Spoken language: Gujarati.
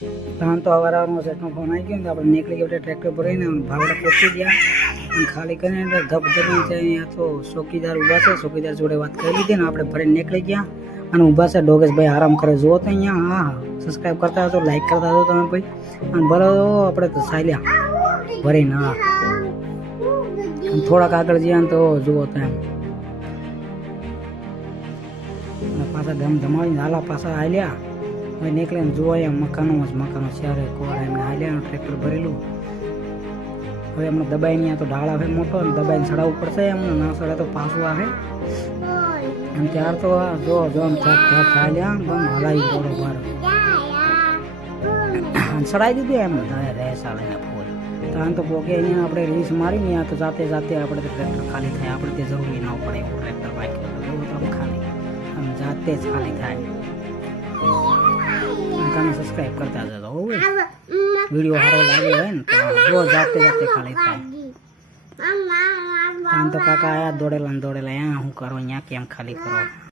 धान तो हवारानो सेटनो फोन आई गयो तो આપણે નીકળી ગયા ટ્રેક્ટર ભરીને ભાવડા પહોંચી ગયા અને ખાલી કરીને ધબ ધબી છે અહીંયા તો ચોકીદાર ઊભા છે ચોકીદાર જોડે વાત કરી લીધી ને આપણે ભરીને નીકળી ગયા અને ઊભા છે ડોગેશભાઈ આરામ કરે જુઓ તો અહીંયા હા સબસ્ક્રાઇબ કરતા હતો લાઈક કરતા હતો તમે ભાઈ અને બરો આપણે તો સાયલ્યા ભરીને હા થોડાક આગળ જ્યાં તો જુઓ તો એમ પાછા ધમધમાવીને હાલા પાછા હાલ્યા હવે નીકળીને જુઓ એમ મકાનો ચારે કોરા એમને હાલ્યાનું ટ્રેક્ટર ભરેલું હવે એમને દબાઈને તો ઢાળ આવે મોટો અને દબાઈને ચડાવવું પડશે એમને ના ચડે તો પાછું આવે અને ત્યાર તો જો ચાલ્યા બમ હલાવી બરોબર ચડાવી દીધું એમ રેસ આવીને ફૂલ ત્યાં તો પોકે અહીંયા આપણે રીસ મારી ને તો જાતે આપણે ટ્રેક્ટર ખાલી થાય આપણે તે જરૂરી ન પડે એવું ટ્રેક્ટર બાઇક એવું તો ખાલી આમ જાતે જ ખાલી થાય તમે સબસ્ક્રાઇબ કરતા જજો વિડીયો સારો લાગ્યો હોય ને તો જાતે ખાલી થાય આમ તો કાકા આયા દોડેલા અહીંયા શું કરો અહીંયા કેમ ખાલી કરો